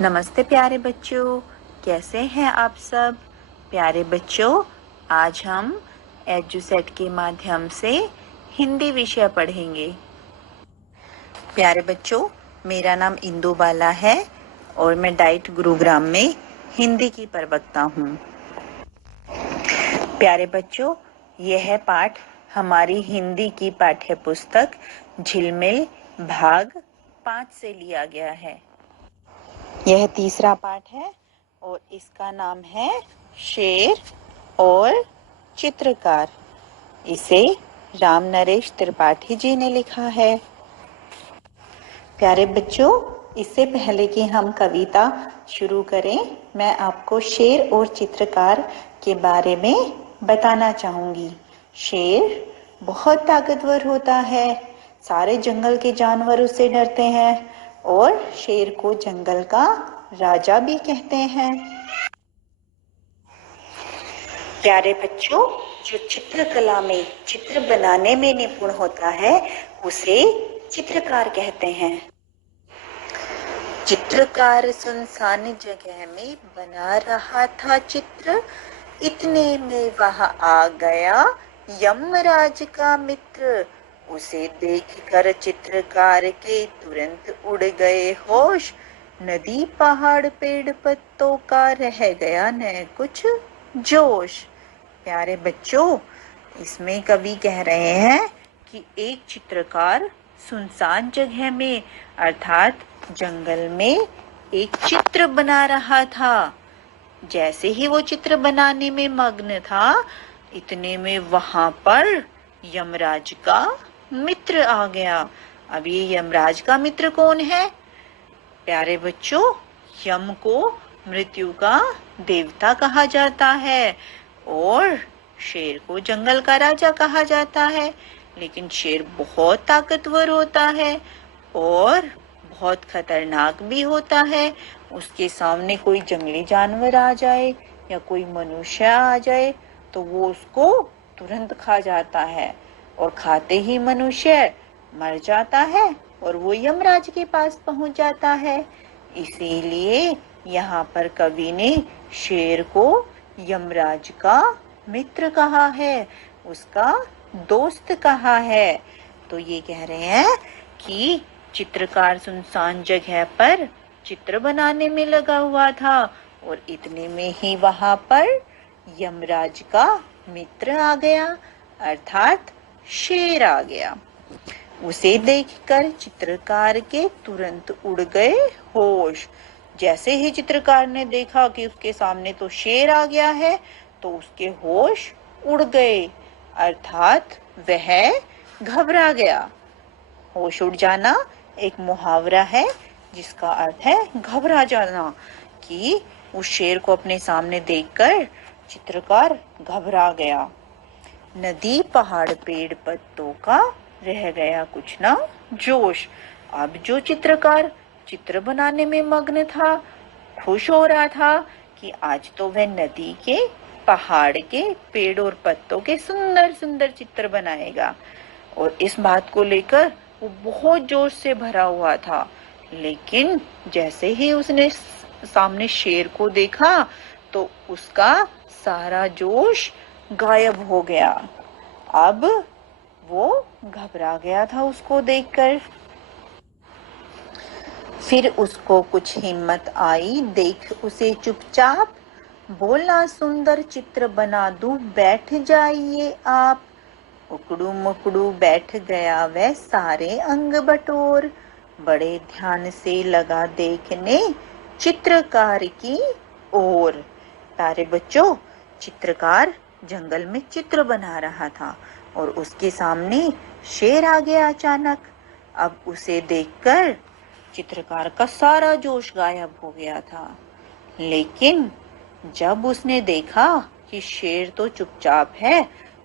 नमस्ते प्यारे बच्चों, कैसे हैं आप सब? प्यारे बच्चों, आज हम एजुसेट के माध्यम से हिंदी विषय पढ़ेंगे। प्यारे बच्चों, मेरा नाम इंदु बाला है और मैं डाइट गुरुग्राम में हिंदी की प्रवक्ता हूँ। प्यारे बच्चों, यह पाठ हमारी हिंदी की पाठ्य पुस्तक झिलमिल भाग 5 से लिया गया है। यह तीसरा पाठ है और इसका नाम है शेर और चित्रकार। इसे राम नरेश त्रिपाठी जी ने लिखा है। प्यारे बच्चों, इससे पहले कि हम कविता शुरू करें, मैं आपको शेर और चित्रकार के बारे में बताना चाहूंगी। शेर बहुत ताकतवर होता है, सारे जंगल के जानवर उससे डरते हैं और शेर को जंगल का राजा भी कहते हैं। प्यारे बच्चों, जो चित्रकला में चित्र बनाने में निपुण होता है उसे चित्रकार कहते हैं। चित्रकार सुनसान जगह में बना रहा था चित्र, इतने में वहां आ गया यमराज का मित्र। उसे देखकर चित्रकार के तुरंत उड़ गए होश, नदी पहाड़ पेड़ पत्तों का रह गया न कुछ जोश। प्यारे बच्चों, इसमें कवि कह रहे हैं कि एक चित्रकार सुनसान जगह में अर्थात जंगल में एक चित्र बना रहा था। जैसे ही वो चित्र बनाने में मग्न था, इतने में वहां पर यमराज का मित्र आ गया। अब ये यमराज का मित्र कौन है? प्यारे बच्चों, यम को मृत्यु का देवता कहा जाता है और शेर को जंगल का राजा कहा जाता है। लेकिन शेर बहुत ताकतवर होता है और बहुत खतरनाक भी होता है। उसके सामने कोई जंगली जानवर आ जाए या कोई मनुष्य आ जाए तो वो उसको तुरंत खा जाता है और खाते ही मनुष्य मर जाता है और वो यमराज के पास पहुंच जाता है। इसीलिए यहाँ पर कवि ने शेर को यमराज का मित्र कहा है, उसका दोस्त कहा है। तो ये कह रहे हैं कि चित्रकार सुनसान जगह पर चित्र बनाने में लगा हुआ था और इतने में ही वहां पर यमराज का मित्र आ गया अर्थात शेर आ गया। उसे देखकर चित्रकार के तुरंत उड़ गए होश। जैसे ही चित्रकार ने देखा कि उसके सामने तो शेर आ गया है तो उसके होश उड़ गए अर्थात वह घबरा गया। होश उड़ जाना एक मुहावरा है जिसका अर्थ है घबरा जाना, कि उस शेर को अपने सामने देखकर चित्रकार घबरा गया। नदी पहाड़ पेड़ पत्तों का रह गया कुछ ना जोश। अब जो चित्रकार चित्र बनाने में मग्न था, खुश हो रहा था कि आज तो वह नदी के, पहाड़ के, पेड़ और पत्तों के सुंदर सुंदर चित्र बनाएगा और इस बात को लेकर वो बहुत जोश से भरा हुआ था। लेकिन जैसे ही उसने सामने शेर को देखा तो उसका सारा जोश गायब हो गया। अब वो घबरा गया था उसको देखकर। फिर उसको कुछ हिम्मत आई, देख उसे चुपचाप बोला, सुंदर चित्र बना दूं, बैठ जाइए आप। उकड़ू मुकड़ू बैठ गया वह सारे अंग बटोर, बड़े ध्यान से लगा देखने चित्रकार की ओर। प्यारे बच्चों, चित्रकार जंगल में चित्र बना रहा था और उसके सामने शेर आ गया अचानक। अब उसे देखकर चित्रकार का सारा जोश गायब हो गया था। लेकिन जब उसने देखा कि शेर तो चुपचाप है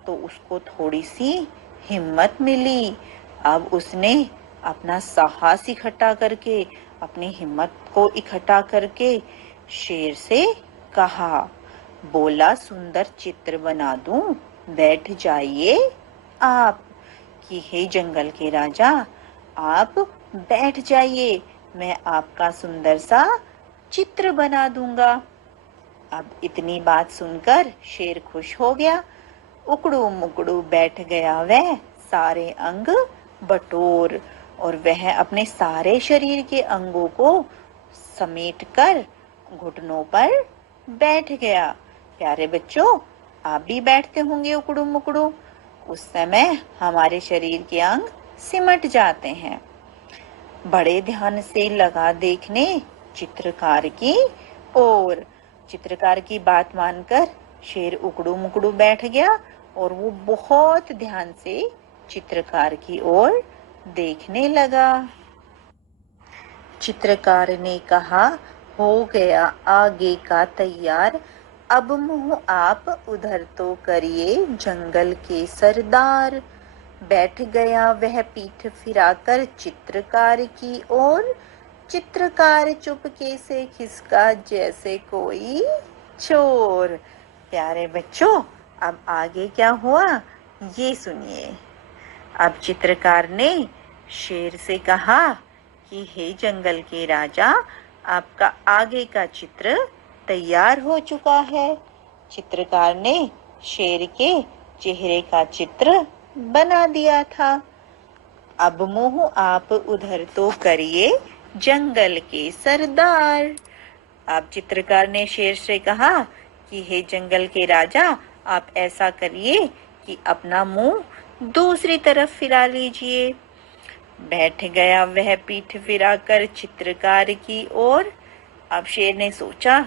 तो उसको थोड़ी सी हिम्मत मिली। अब उसने अपना साहस इकट्ठा करके, अपनी हिम्मत को इकट्ठा करके शेर से कहा, बोला, सुंदर चित्र बना दूं, बैठ जाइए आप। कि हे जंगल के राजा, आप बैठ जाइए, मैं आपका सुंदर सा चित्र बना दूंगा। अब इतनी बात सुनकर शेर खुश हो गया। उकड़ू मुकड़ू बैठ गया वह सारे अंग बटोर, और वह अपने सारे शरीर के अंगों को समेटकर घुटनों पर बैठ गया। प्यारे बच्चों, आप भी बैठते होंगे उकड़ू मुकड़ू। उस समय हमारे शरीर के अंग सिमट जाते हैं। बड़े ध्यान से लगा देखने चित्रकार की ओर। चित्रकार की बात मानकर शेर उकड़ू मुकड़ू बैठ गया और वो बहुत ध्यान से चित्रकार की ओर देखने लगा। चित्रकार ने कहा, हो गया आगे का तैयार, अब मुंह आप उधर तो करिए जंगल के सरदार। बैठ गया वह पीठ फिराकर चित्रकार की ओर। चित्रकार चुपके से खिसका जैसे कोई चोर। प्यारे बच्चों, अब आगे क्या हुआ ये सुनिए। अब चित्रकार ने शेर से कहा कि हे जंगल के राजा, आपका आगे का चित्र तैयार हो चुका है। चित्रकार ने शेर के चेहरे का चित्र बना दिया था। अब मुंह आप उधर तो करिए जंगल के सरदार। अब चित्रकार ने शेर से कहा कि हे जंगल के राजा, आप ऐसा करिए कि अपना मुंह दूसरी तरफ फिरा लीजिए। बैठ गया वह पीठ फिराकर चित्रकार की ओर। अब शेर ने सोचा,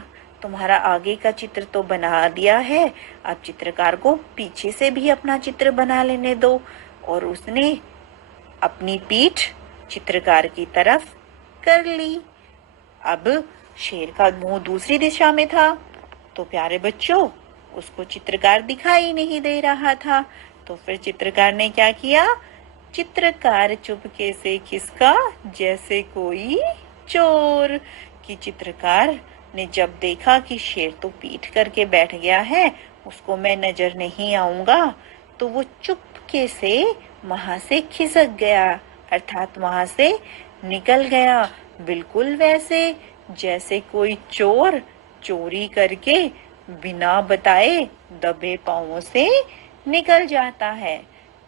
तुम्हारा आगे का चित्र तो बना दिया है, अब चित्रकार को पीछे से भी अपना चित्र बना लेने दो। और उसने अपनी पीठ चित्रकार की तरफ कर ली। अब शेर का मुंह दूसरी दिशा में था, तो प्यारे बच्चों, उसको चित्रकार दिखाई नहीं दे रहा था। तो फिर चित्रकार ने क्या किया? चित्रकार चुपके से खिसका जैसे कोई चोर। कि चित्रकार ने जब देखा कि शेर तो पीठ करके बैठ गया है, उसको मैं नजर नहीं आऊंगा, तो वो चुपके से वहां से खिसक गया, अर्थात वहां से निकल गया, बिल्कुल वैसे जैसे कोई चोर चोरी करके बिना बताए दबे पांवों से निकल जाता है।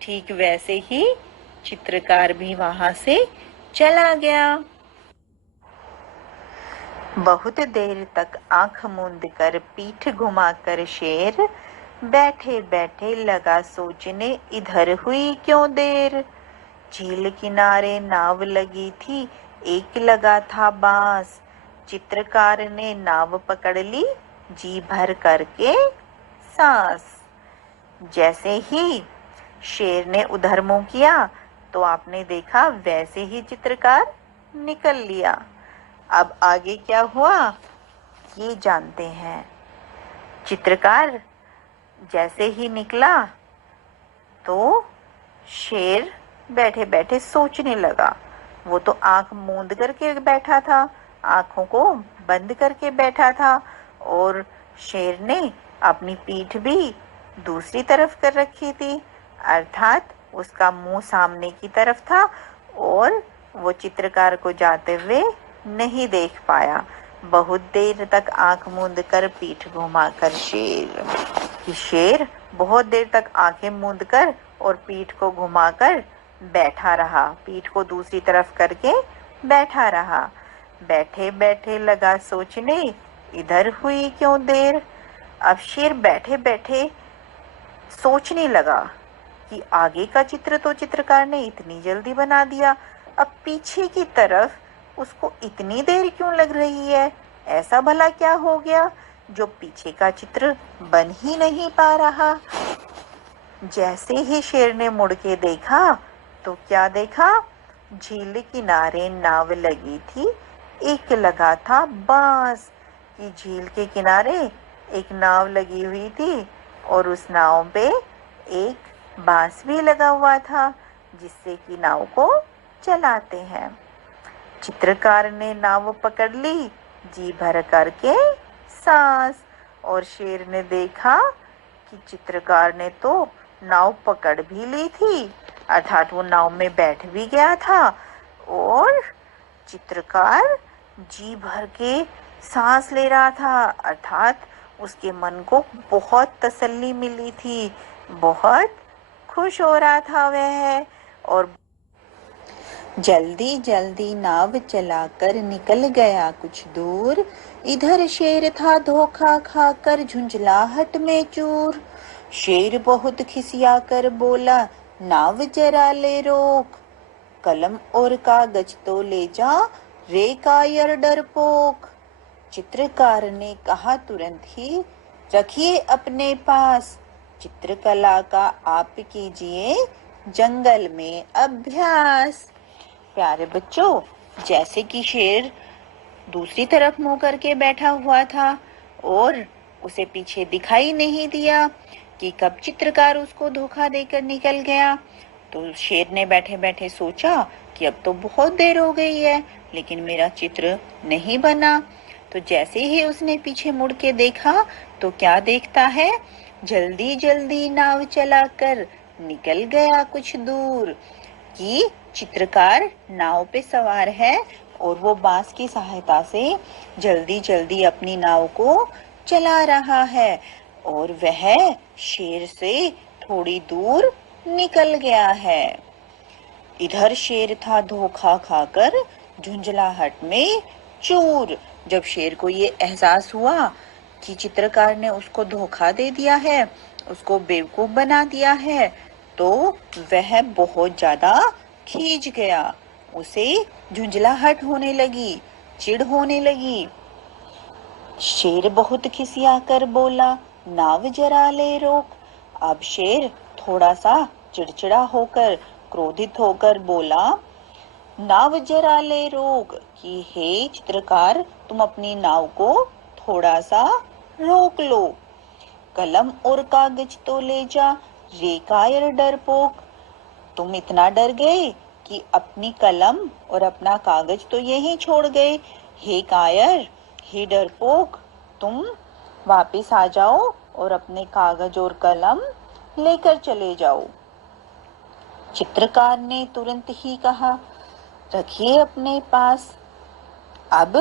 ठीक वैसे ही चित्रकार भी वहां से चला गया। बहुत देर तक आंख मूंद कर पीठ घुमाकर शेर बैठे बैठे लगा सोचने, इधर हुई क्यों देर। झील किनारे नाव लगी थी, एक लगा था बांस। चित्रकार ने नाव पकड़ ली, जी भर करके सांस। जैसे ही शेर ने उधर मुंह किया, तो आपने देखा वैसे ही चित्रकार निकल लिया। अब आगे क्या हुआ ये जानते हैं। चित्रकार जैसे ही निकला, तो शेर बैठे बैठे सोचने लगा। वो तो आंख मूंद करके बैठा था, आंखों को बंद करके बैठा था, और शेर ने अपनी पीठ भी दूसरी तरफ कर रखी थी, अर्थात उसका मुंह सामने की तरफ था, और वो चित्रकार को जाते हुए नहीं देख पाया। बहुत देर तक आंख मूंद कर पीठ घुमाकर शेर बहुत देर तक आंखें मूंद कर और पीठ को घुमाकर बैठा रहा, पीठ को दूसरी तरफ करके बैठा रहा। बैठे बैठे लगा सोचने, इधर हुई क्यों देर। अब शेर बैठे बैठे सोचने लगा कि आगे का चित्र तो चित्रकार ने इतनी जल्दी बना दिया, अब पीछे की तरफ उसको इतनी देर क्यों लग रही है। ऐसा भला क्या हो गया जो पीछे का चित्र बन ही नहीं पा रहा। जैसे ही शेर ने मुड़ के देखा, तो क्या देखा? झील किनारे नाव लगी थी, एक लगा था बांस। कि झील के किनारे एक नाव लगी हुई थी, और उस नाव पे एक बांस भी लगा हुआ था, जिससे कि नाव को चलाते हैं। चित्रकार ने नाव पकड़ ली, जी भर करके सांस। और शेर ने देखा कि चित्रकार ने तो नाव पकड़ भी ली थी, अर्थात वो नाव में बैठ भी गया था, और चित्रकार जी भर के सांस ले रहा था, अर्थात उसके मन को बहुत तसल्ली मिली थी, बहुत खुश हो रहा था वह। और जल्दी जल्दी नाव चलाकर निकल गया कुछ दूर। इधर शेर था धोखा खाकर झुंझलाहट में चूर। शेर बहुत खिसिया कर बोला, नाव जरा ले रोक, कलम और कागज तो ले जा रे कायर डरपोक। चित्रकार ने कहा तुरंत ही, रखिए अपने पास, चित्रकला का आप कीजिए जंगल में अभ्यास। प्यारे बच्चों, जैसे कि शेर दूसरी तरफ मुंह करके बैठा हुआ था और उसे पीछे दिखाई नहीं दिया कि कब चित्रकार उसको धोखा देकर निकल गया, तो शेर ने बैठे बैठे सोचा कि अब तो बहुत देर हो गई है लेकिन मेरा चित्र नहीं बना। तो जैसे ही उसने पीछे मुड़ के देखा तो क्या देखता है, जल्दी जल्दी नाव चलाकर निकल गया कुछ दूर कि चित्रकार नाव पे सवार है और वो बांस की सहायता से जल्दी जल्दी अपनी नाव को चला रहा है और वह शेर से थोड़ी दूर निकल गया है। इधर शेर था धोखा खाकर झुंझलाहट में चूर। जब शेर को ये एहसास हुआ कि चित्रकार ने उसको धोखा दे दिया है, उसको बेवकूफ बना दिया है, तो वह बहुत ज्यादा खींच गया। उसे झुंझलाहट होने लगी, चिढ़ होने लगी। शेर बहुत खिसिया कर बोला, नाव जरा ले रोक। अब शेर थोड़ा सा चिड़चिड़ा होकर, क्रोधित होकर बोला, नाव जरा ले रोक, कि हे चित्रकार, तुम अपनी नाव को थोड़ा सा रोक लो, कलम और कागज तो ले जा रे कायर डरपोक। तुम इतना डर गए कि अपनी कलम और अपना कागज तो यहीं छोड़ गए। हे कायर, हे डरपोक, तुम वापिस आ जाओ और अपने कागज और कलम लेकर चले जाओ। चित्रकार ने तुरंत ही कहा, रखिए अपने पास। अब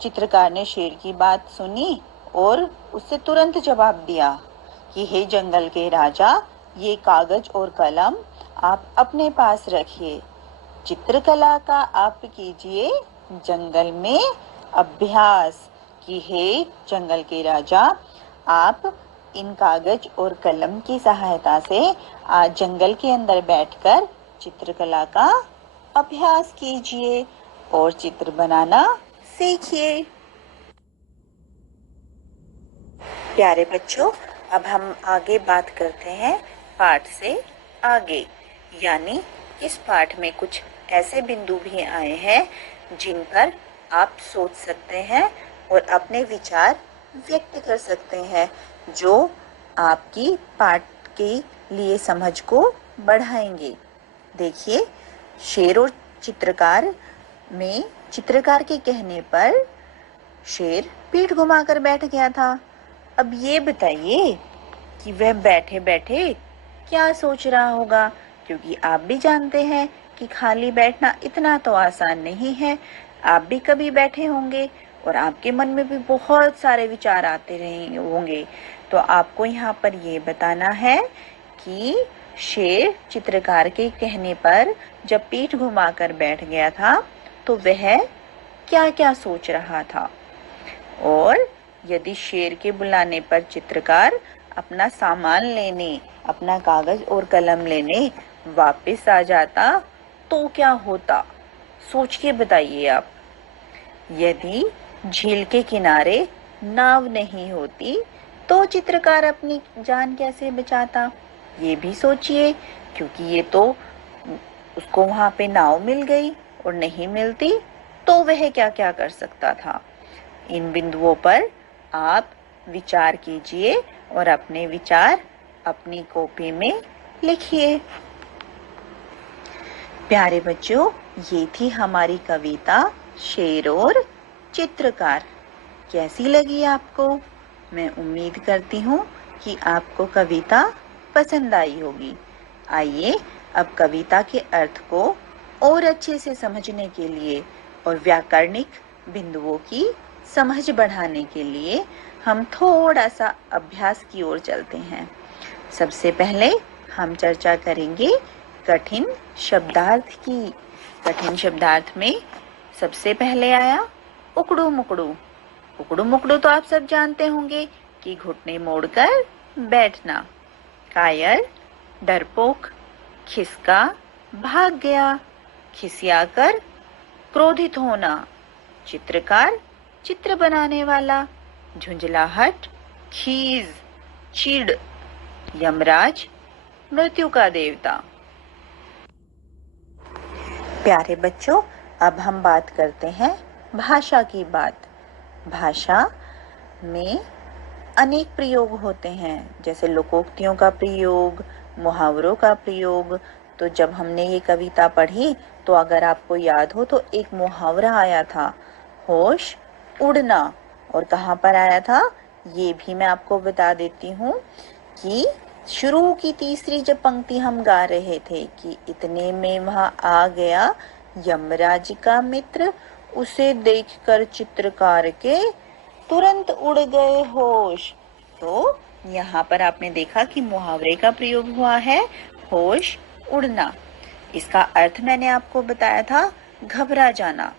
चित्रकार ने शेर की बात सुनी और उससे तुरंत जवाब दिया कि हे जंगल के राजा, ये कागज और कलम आप अपने पास रखिए, चित्रकला का आप कीजिए जंगल में अभ्यास। कि हे जंगल के राजा, आप इन कागज और कलम की सहायता से आज जंगल के अंदर बैठकर चित्रकला का अभ्यास कीजिए और चित्र बनाना सीखिए। प्यारे बच्चों, अब हम आगे बात करते हैं पाठ से आगे, यानी इस पाठ में कुछ ऐसे बिंदु भी आए हैं जिन पर आप सोच सकते हैं और अपने विचार व्यक्त कर सकते हैं, जो आपकी पाठ के लिए समझ को बढ़ाएंगे। देखिए, शेर और चित्रकार में चित्रकार के कहने पर शेर पीठ घुमाकर बैठ गया था। अब ये बताइए कि वह बैठे बैठे क्या सोच रहा होगा, क्योंकि आप भी जानते हैं कि खाली बैठना इतना तो आसान नहीं है। आप भी कभी बैठे होंगे और आपके मन में भी बहुत सारे विचार आते रहे होंगे। तो आपको यहाँ पर ये बताना है कि शेर चित्रकार के कहने पर जब पीठ घुमाकर बैठ गया था तो वह क्या क्या सोच रहा था, और यदि शेर के बुलाने पर चित्रकार अपना सामान लेने, अपना कागज और कलम लेने वापस आ जाता तो क्या होता, सोच के बताइए आप। यदि झील के किनारे नाव नहीं होती तो चित्रकार अपनी जान कैसे बचाता, ये भी सोचिए, क्योंकि ये तो उसको वहां पे नाव मिल गई और नहीं मिलती तो वह क्या क्या कर सकता था। इन बिंदुओं पर आप विचार कीजिए और अपने विचार अपनी कॉपी में लिखिए। प्यारे बच्चों, ये थी हमारी कविता शेर और चित्रकार। कैसी लगी आपको? मैं उम्मीद करती हूँ कि आपको कविता पसंद आई होगी। आइए अब कविता के अर्थ को और अच्छे से समझने के लिए और व्याकरणिक बिंदुओं की समझ बढ़ाने के लिए हम थोड़ा सा अभ्यास की ओर चलते हैं। सबसे पहले हम चर्चा करेंगे कठिन शब्दार्थ की। कठिन शब्दार्थ में सबसे पहले आया उकड़ू मुकड़ू। उकड़ू मुकड़ू तो आप सब जानते होंगे कि घुटने मोड़कर बैठना। कायर, डरपोक, खिसका, भाग गया, खिसियाकर, क्रोधित होना। चित्रकार, चित्र बनाने वाला। झुंझलाहट, खीज, चिढ़। यमराज, मृत्यु का देवता। प्यारे बच्चों, अब हम बात करते हैं भाषा की बात। भाषा में अनेक प्रयोग होते हैं, जैसे लोकोक्तियों का प्रयोग, मुहावरों का प्रयोग। तो जब हमने ये कविता पढ़ी तो अगर आपको याद हो तो एक मुहावरा आया था, होश उड़ना। और कहाँ पर आया था ये भी मैं आपको बता देती हूँ कि शुरू की तीसरी जब पंक्ति हम गा रहे थे कि इतने में वहां आ गया यमराज का मित्र, उसे देखकर चित्रकार के तुरंत उड़ गए होश। तो यहाँ पर आपने देखा कि मुहावरे का प्रयोग हुआ है, होश उड़ना। इसका अर्थ मैंने आपको बताया था, घबरा जाना।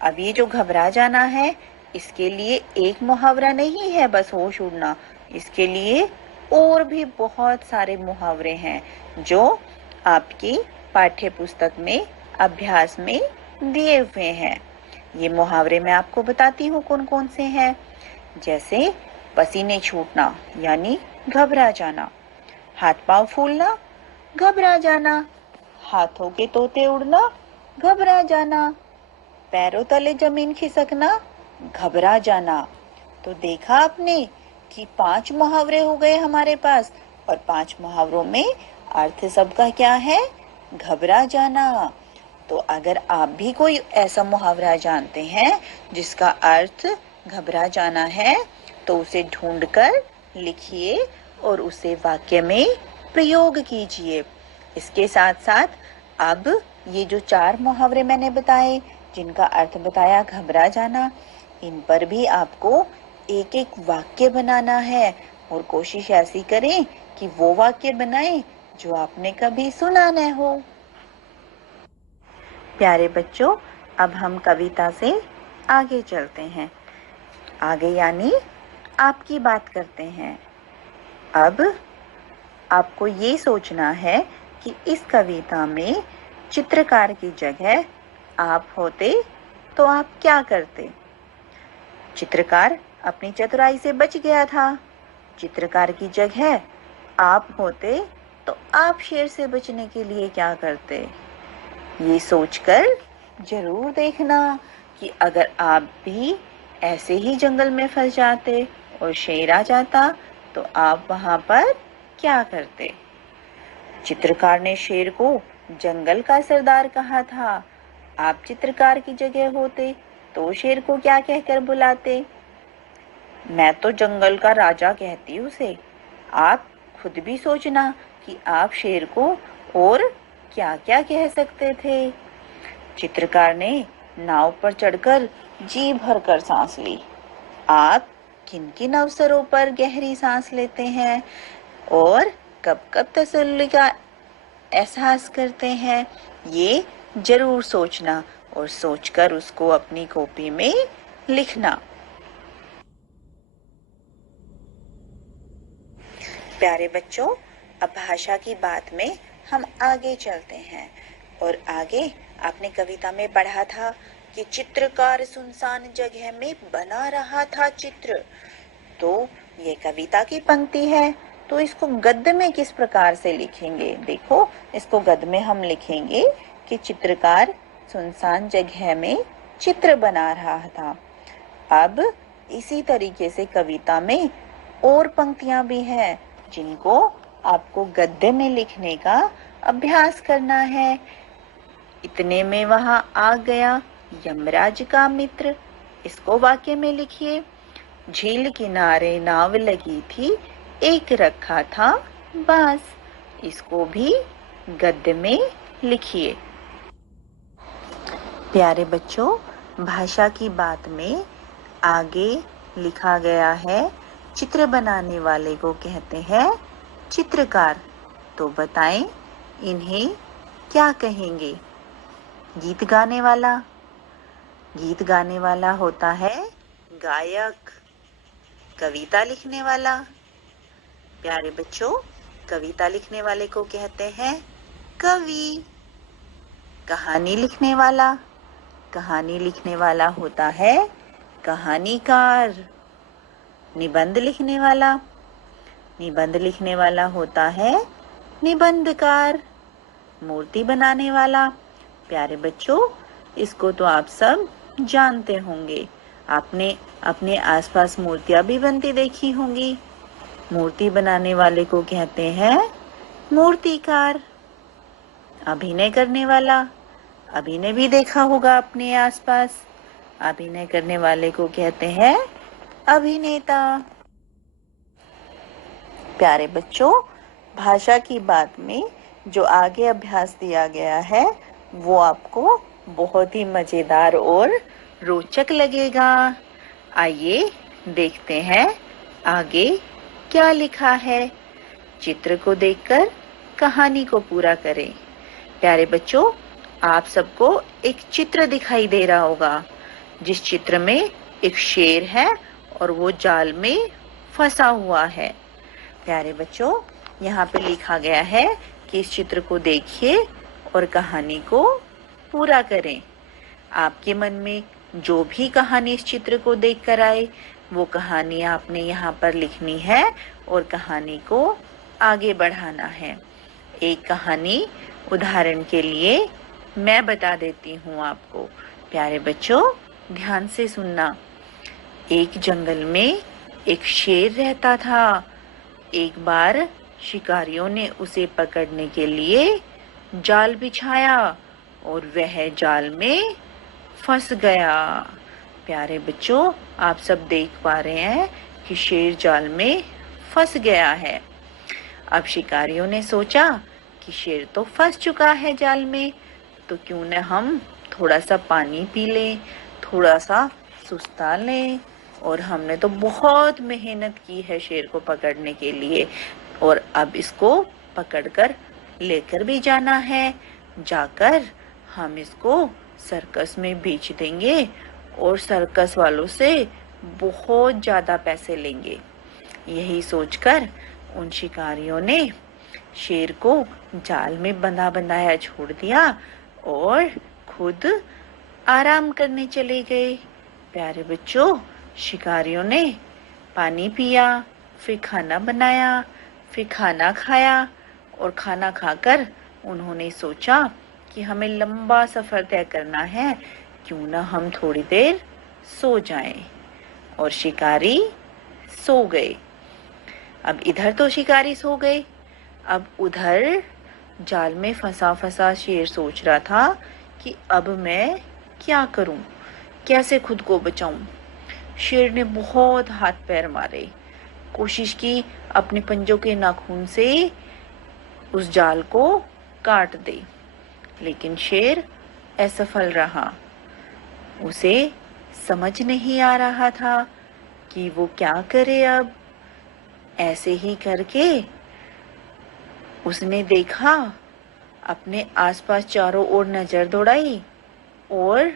अब ये जो घबरा जाना है, इसके लिए एक मुहावरा नहीं है बस होश उड़ना, इसके लिए और भी बहुत सारे मुहावरे हैं जो आपकी पाठ्य पुस्तक में अभ्यास में दिए हुए हैं। ये मुहावरे मैं आपको बताती हूँ कौन कौन से हैं। जैसे पसीने छूटना यानी घबरा जाना, हाथ पांव फूलना, घबरा जाना, हाथों के तोते उड़ना, घबरा जाना, पैरों तले जमीन खिसकना, घबरा जाना। तो देखा आपने कि 5 मुहावरे हो गए हमारे पास, और 5 मुहावरों में अर्थ सबका क्या है, घबरा जाना। तो अगर आप भी कोई ऐसा मुहावरा जानते हैं जिसका अर्थ घबरा जाना है तो उसे ढूंढकर लिखिए और उसे वाक्य में प्रयोग कीजिए। इसके साथ साथ अब ये जो 4 मुहावरे मैंने बताए जिनका अर्थ बताया घबरा जाना, इन पर भी आपको एक एक वाक्य बनाना है और कोशिश ऐसी करें कि वो वाक्य बनाएं जो आपने कभी सुना न हो। प्यारे बच्चों, अब हम कविता से आगे चलते हैं। आगे यानी आपकी बात करते हैं। अब आपको ये सोचना है कि इस कविता में चित्रकार की जगह आप होते तो आप क्या करते। चित्रकार अपनी चतुराई से बच गया था। चित्रकार की जगह आप होते तो आप शेर से बचने के लिए क्या करते। ये सोचकर जरूर देखना कि अगर आप भी ऐसे ही जंगल में फंस जाते और शेर आ जाता तो आप वहां पर क्या करते। चित्रकार ने शेर को जंगल का सरदार कहा था। आप चित्रकार की जगह होते तो शेर को क्या कहकर बुलाते। मैं तो जंगल का राजा कहती उसे। आप खुद भी सोचना कि आप शेर को और क्या क्या कह सकते थे। चित्रकार ने नाव पर चढ़कर जी भरकर सांस ली। आप किन किन अवसरों पर गहरी सांस लेते हैं और कब कब तसल्ली का एहसास करते हैं, ये जरूर सोचना और सोचकर उसको अपनी कॉपी में लिखना। प्यारे बच्चों, अब भाषा की बात में हम आगे चलते हैं और आगे आपने कविता में पढ़ा था कि चित्रकार सुनसान जगह में बना रहा था चित्र। तो ये कविता की पंक्ति है, तो इसको गद्य में किस प्रकार से लिखेंगे। देखो, इसको गद्य में हम लिखेंगे कि चित्रकार सुनसान जगह में चित्र बना रहा था। अब इसी तरीके से कविता में और पंक्तियां भी हैं जिनको आपको गद्य में लिखने का अभ्यास करना है। इतने में वहां आ गया यमराज का मित्र, इसको वाक्य में लिखिए। झील किनारे नाव लगी थी, एक रखा था बांस, इसको भी गद्य में लिखिए। प्यारे बच्चों, भाषा की बात में आगे लिखा गया है चित्र बनाने वाले को कहते हैं चित्रकार। तो बताएं इन्हें क्या कहेंगे? गीत गाने वाला, गीत गाने वाला होता है गायक। कविता लिखने वाला, प्यारे बच्चों, कविता लिखने वाले को कहते हैं कवि। कहानी लिखने वाला, कहानी लिखने वाला होता है कहानीकार। निबंध लिखने वाला, निबंध लिखने वाला होता है निबंधकार। मूर्ति बनाने वाला, प्यारे बच्चों, इसको तो आप सब जानते होंगे। आपने अपने आसपास मूर्तियां भी बनती देखी होंगी। मूर्ति बनाने वाले को कहते हैं मूर्तिकार। अभिनय करने वाला, अभिनय भी देखा होगा अपने आसपास। अभिनय करने वाले को कहते हैं अभिनेता। प्यारे बच्चों, भाषा की बात में जो आगे अभ्यास दिया गया है वो आपको बहुत ही मजेदार और रोचक लगेगा। आइए देखते हैं आगे क्या लिखा है। चित्र को देखकर कहानी को पूरा करें। प्यारे बच्चों, आप सबको एक चित्र दिखाई दे रहा होगा, जिस चित्र में एक शेर है और वो जाल में फंसा हुआ है। प्यारे बच्चों, यहाँ पे लिखा गया है कि इस चित्र को देखिए और कहानी को पूरा करें। आपके मन में जो भी कहानी इस चित्र को देखकर आए वो कहानी आपने यहाँ पर लिखनी है और कहानी को आगे बढ़ाना है। एक कहानी उदाहरण के लिए मैं बता देती हूँ आपको। प्यारे बच्चों, ध्यान से सुनना। एक जंगल में एक शेर रहता था। एक बार शिकारियों ने उसे पकड़ने के लिए जाल बिछाया और वह जाल में फंस गया। प्यारे बच्चों, आप सब देख पा रहे हैं कि शेर जाल में फंस गया है। अब शिकारियों ने सोचा कि शेर तो फंस चुका है जाल में, तो क्यों न हम थोड़ा सा पानी पी लें, थोड़ा सा सुस्ता लें। और हमने तो बहुत मेहनत की है शेर को पकड़ने के लिए, और अब इसको पकड़कर लेकर भी जाना है। जाकर हम इसको सर्कस में बेच देंगे और सर्कस वालों से बहुत ज्यादा पैसे लेंगे। यही सोचकर उन शिकारियों ने शेर को जाल में बंधा बनाया छोड़ दिया और खुद आराम करने चले गए। प्यारे बच्चों, शिकारियों ने पानी पिया, फिर खाना बनाया, फिर खाना खाया और खाना खाकर उन्होंने सोचा कि हमें लंबा सफर तय करना है, क्यों ना हम थोड़ी देर सो जाएं। और शिकारी सो गए। अब इधर तो शिकारी सो गए, अब उधर जाल में फंसा फंसा शेर सोच रहा था कि अब मैं क्या करूं, कैसे खुद को बचाऊं। शेर ने बहुत हाथ पैर मारे, कोशिश की अपने पंजों के नाखून से उस जाल को काट दे, लेकिन शेर असफल रहा। उसे समझ नहीं आ रहा था कि वो क्या करे। अब ऐसे ही करके उसने देखा, अपने आसपास चारों ओर नजर दौड़ाई और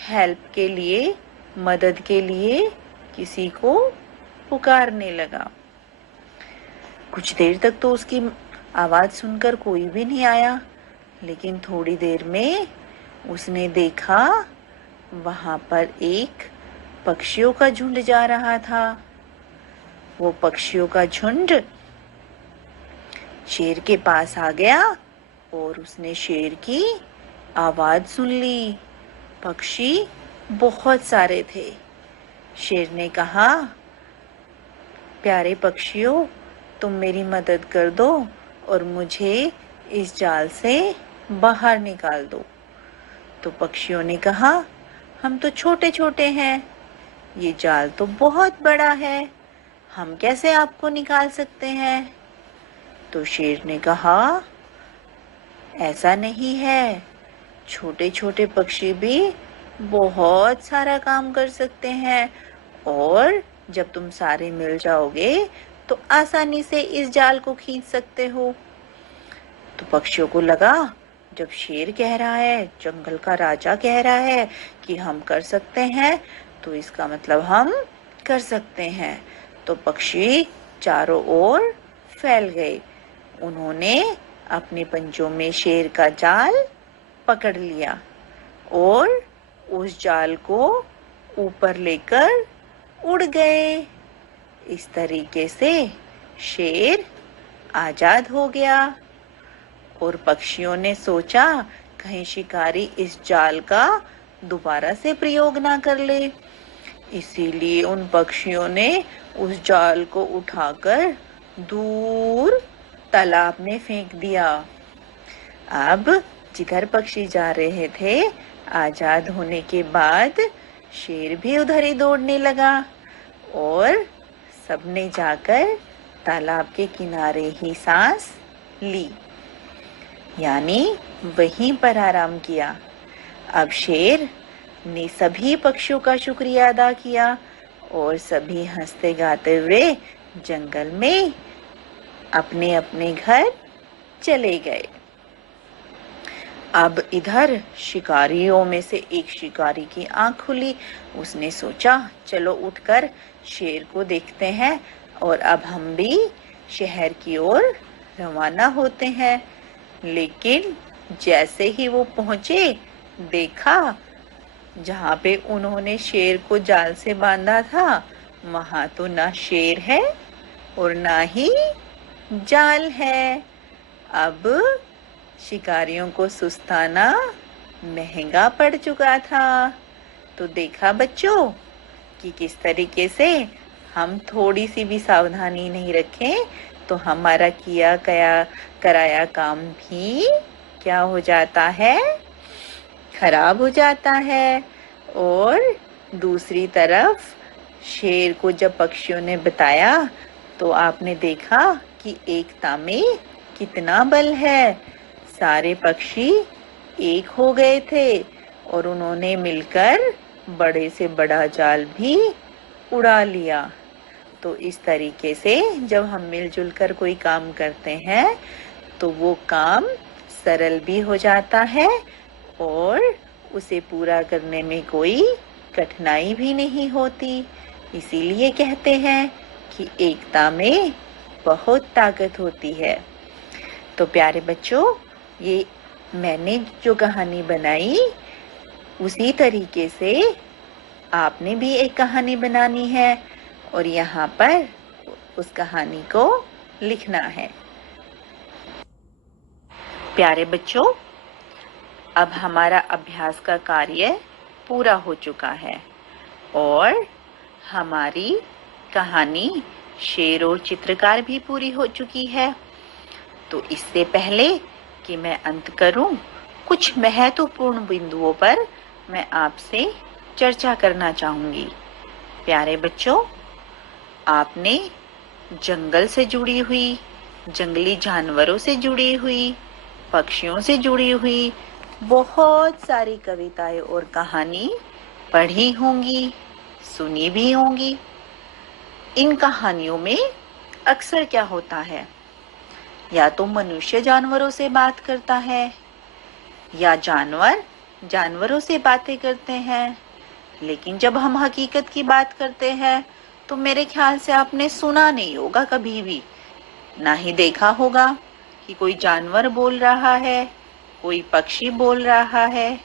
हेल्प के लिए, मदद के लिए किसी को पुकारने लगा। कुछ देर तक तो उसकी आवाज सुनकर कोई भी नहीं आया, लेकिन थोड़ी देर में उसने देखा वहां पर एक पक्षियों का झुंड जा रहा था। वो पक्षियों का झुंड शेर के पास आ गया और उसने शेर की आवाज सुन ली। पक्षी बहुत सारे थे। शेर ने कहा, प्यारे पक्षियों, तुम मेरी मदद कर दो और मुझे इस जाल से बाहर निकाल दो। तो पक्षियों ने कहा, हम तो छोटे छोटे हैं, ये जाल तो बहुत बड़ा है, हम कैसे आपको निकाल सकते हैं। तो शेर ने कहा, ऐसा नहीं है, छोटे छोटे पक्षी भी बहुत सारा काम कर सकते हैं और जब तुम सारे मिल जाओगे तो आसानी से इस जाल को खींच सकते हो। तो पक्षियों को लगा जब शेर कह रहा है, जंगल का राजा कह रहा है कि हम कर सकते हैं, तो इसका मतलब हम कर सकते हैं। तो पक्षी चारों ओर फैल गए। उन्होंने अपने पंजों में शेर का जाल पकड़ लिया और उस जाल को ऊपर लेकर उड़ गए। इस तरीके से शेर आजाद हो गया और पक्षियों ने सोचा कहीं शिकारी इस जाल का दोबारा से प्रयोग ना कर ले। इसीलिए उन पक्षियों ने उस जाल को उठाकर दूर तालाब में फेंक दिया। अब जिधर पक्षी जा रहे थे, आजाद होने के बाद शेर भी उधर ही दौड़ने लगा और सबने जाकर तालाब के किनारे ही सांस ली, यानी वहीं पर आराम किया। अब शेर ने सभी पक्षियों का शुक्रिया अदा किया और सभी हंसते गाते हुए जंगल में अपने अपने घर चले गए। अब इधर शिकारियों में से एक शिकारी की आंख खुली। उसने सोचा चलो उठकर शेर को देखते हैं और अब हम भी शहर की ओर रवाना होते हैं। लेकिन जैसे ही वो पहुंचे, देखा जहाँ पे उन्होंने शेर को जाल से बांधा था, वहां तो ना शेर है और ना ही जाल है। अब शिकारियों को सुस्ताना महंगा पड़ चुका था। तो देखा बच्चों कि किस तरीके से हम थोड़ी सी भी सावधानी नहीं रखें तो हमारा किया कराया काम भी क्या हो जाता है, खराब हो जाता है। और दूसरी तरफ शेर को जब पक्षियों ने बताया तो आपने देखा कि एकता में कितना बल है। सारे पक्षी एक हो गए थे और उन्होंने मिलकर बड़े से बड़ा जाल भी उड़ा लिया। तो इस तरीके से जब हम मिलजुल कर कोई काम करते हैं तो वो काम सरल भी हो जाता है और उसे पूरा करने में कोई कठिनाई भी नहीं होती। इसीलिए कहते हैं कि एकता में बहुत ताकत होती है। तो प्यारे बच्चों, ये मैंने जो कहानी बनाई उसी तरीके से आपने भी एक कहानी बनानी है और यहाँ पर उस कहानी को लिखना है। प्यारे बच्चों, अब हमारा अभ्यास का कार्य पूरा हो चुका है और हमारी कहानी शेर और चित्रकार भी पूरी हो चुकी है। तो इससे पहले कि मैं अंत करूं, कुछ महत्वपूर्ण बिंदुओं पर मैं आपसे चर्चा करना चाहूंगी। प्यारे बच्चों, आपने जंगल से जुड़ी हुई, जंगली जानवरों से जुड़ी हुई, पक्षियों से जुड़ी हुई बहुत सारी कविताएं और कहानी पढ़ी होंगी, सुनी भी होंगी। इन कहानियों में अक्सर क्या होता है, या तो मनुष्य जानवरों से बात करता है या जानवर जानवरों से बातें करते हैं। लेकिन जब हम हकीकत की बात करते हैं तो मेरे ख्याल से आपने सुना नहीं होगा कभी भी, ना ही देखा होगा कि कोई जानवर बोल रहा है, कोई पक्षी बोल रहा है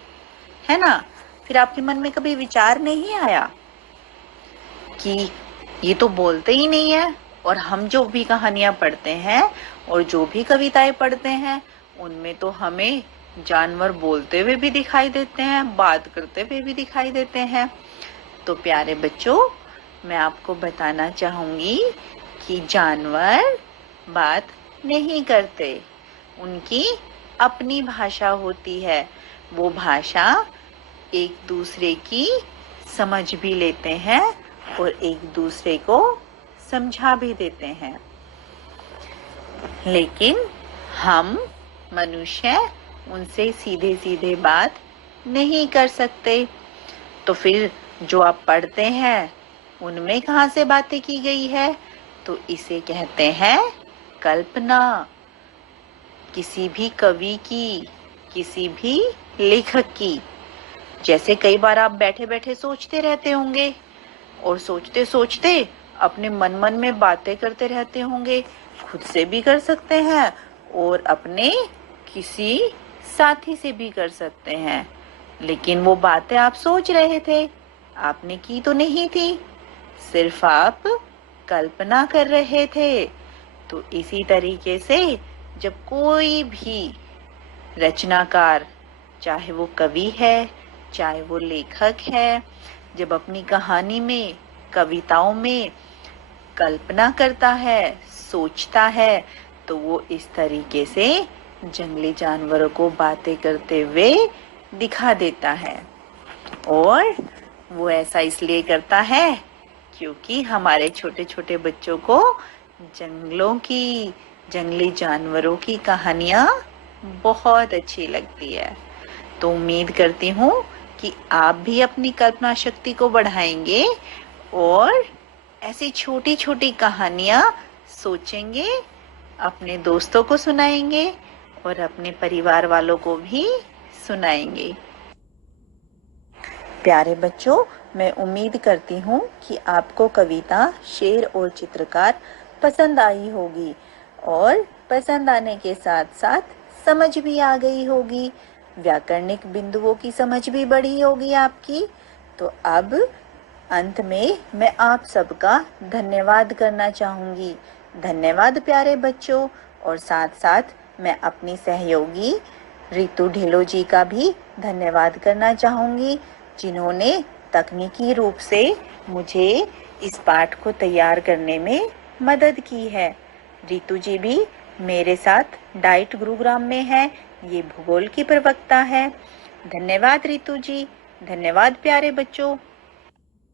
ना। फिर आपके मन में कभी विचार नहीं आया कि ये तो बोलते ही नहीं है, और हम जो भी कहानियां पढ़ते हैं और जो भी कविताएं पढ़ते हैं उनमें तो हमें जानवर बोलते हुए भी दिखाई देते हैं, बात करते हुए भी दिखाई देते हैं। तो प्यारे बच्चों, मैं आपको बताना चाहूंगी कि जानवर बात नहीं करते, उनकी अपनी भाषा होती है। वो भाषा एक दूसरे की समझ भी लेते हैं और एक दूसरे को समझा भी देते हैं। लेकिन हम मनुष्य उनसे सीधे सीधे बात नहीं कर सकते। तो फिर जो आप पढ़ते हैं उनमें कहाँ से बातें की गई है? तो इसे कहते हैं कल्पना। किसी भी कवि की, किसी भी लेखक की। जैसे कई बार आप बैठे बैठे सोचते रहते होंगे और सोचते सोचते अपने मन मन में बातें करते रहते होंगे। खुद से भी कर सकते हैं और अपने किसी साथी से भी कर सकते हैं। लेकिन वो बातें आप सोच रहे थे, आपने की तो नहीं थी, सिर्फ आप कल्पना कर रहे थे। तो इसी तरीके से जब कोई भी रचनाकार, चाहे वो कवि है, चाहे वो लेखक है, जब अपनी कहानी में, कविताओं में कल्पना करता है, सोचता है, तो वो इस तरीके से जंगली जानवरों को बातें करते हुए दिखा देता है। और वो ऐसा इसलिए करता है क्योंकि हमारे छोटे छोटे बच्चों को जंगलों की, जंगली जानवरों की कहानियाँ बहुत अच्छी लगती है। तो उम्मीद करती हूँ कि आप भी अपनी कल्पना शक्ति को बढ़ाएंगे और ऐसी छोटी छोटी कहानियाँ सोचेंगे, अपने दोस्तों को सुनाएंगे और अपने परिवार वालों को भी सुनाएंगे। प्यारे बच्चों, मैं उम्मीद करती हूँ कि आपको कविता, शेर और चित्रकार पसंद आई होगी और पसंद आने के साथ साथ समझ भी आ गई होगी। व्याकरणिक बिंदुओं की समझ भी बढ़ी होगी आपकी। तो अब अंत में मैं आप सबका धन्यवाद करना चाहूँगी। धन्यवाद प्यारे बच्चों। और साथ साथ मैं अपनी सहयोगी रितु ढिल्लो जी का भी धन्यवाद करना चाहूँगी, जिन्होंने तकनीकी रूप से मुझे इस पाठ को तैयार करने में मदद की है। रितु जी भी मेरे साथ डाइट गुरुग्राम में है, ये भूगोल की प्रवक्ता है। धन्यवाद रितु जी। धन्यवाद प्यारे बच्चों।